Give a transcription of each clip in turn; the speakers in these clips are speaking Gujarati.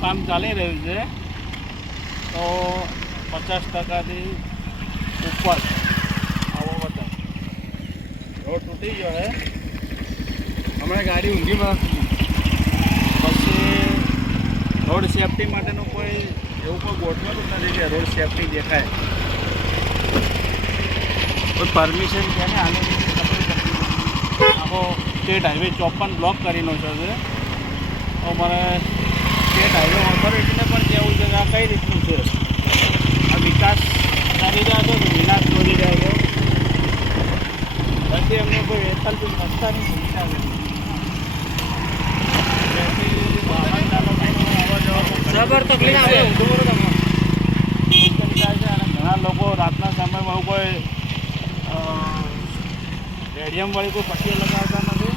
કામ ચાલી રહ્યું છે. તો પચાસ ટકાથી ઉપર આવો બધા. રોડ તૂટી ગયો હે. હમણાં ગાડી ઊંઘીમાં પછી રોડ સેફટી માટેનું કોઈ એવું કોઈ ગોઠવેલું નથી કે રોડ સેફટી દેખાય. કોઈ પરમિશન છે ને આને? આખો સ્ટેટ હાઈવે ચોપન બ્લોક કરી નાખ્યો છે. જે સ્ટેટ હાઈવે ઓથોરિટીને પણ કહેવું છે કે આ કઈ રીતનું છે? આ વિકાસ ચાલી રહ્યા છે વિનાશ કરી રહ્યા છો? પછી એમને કોઈ વૈકલ્પિક રસ્તાની સુવિધા નથી વાહન ચાલકોનો આવવા જવા તકલીફ આવે ઊંધું મુશ્કેલી થાય છે અને ઘણા લોકો રાતના સમયમાં કોઈ રેડિયમવાળી કોઈ પટ્ટીઓ લગાવતા નથી.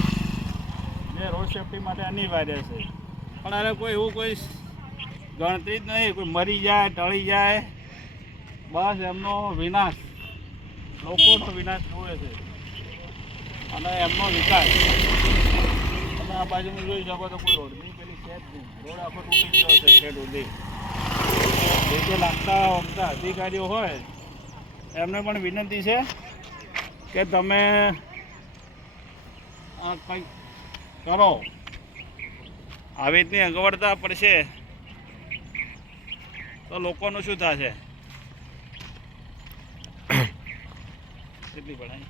જે રોડ સેફટી માટે અનિવાર્ય છે. પણ અરે કોઈ એવું કોઈ ગણતરી જ નહીં, કોઈ મરી જાય, ટળી જાય. બસ એમનો વિનાશ. લોકોનો વિનાશ જોવે છે. અને એમનો વિકાસ. તમે આ બાજુમાં જોઈ શકો તો કોઈ રોડની પેલી છે નહીં. રોડ આખો તૂટી ગયો છે છેડ સુધી. જે લાગતા વખતા અધિકારીઓ હોય, એમને પણ વિનંતી છે કે તમે આ કંઈક કરો. આવી રીતની અગવડતા પડશે તો લોકોનું શું થશે? કેટલી પડાય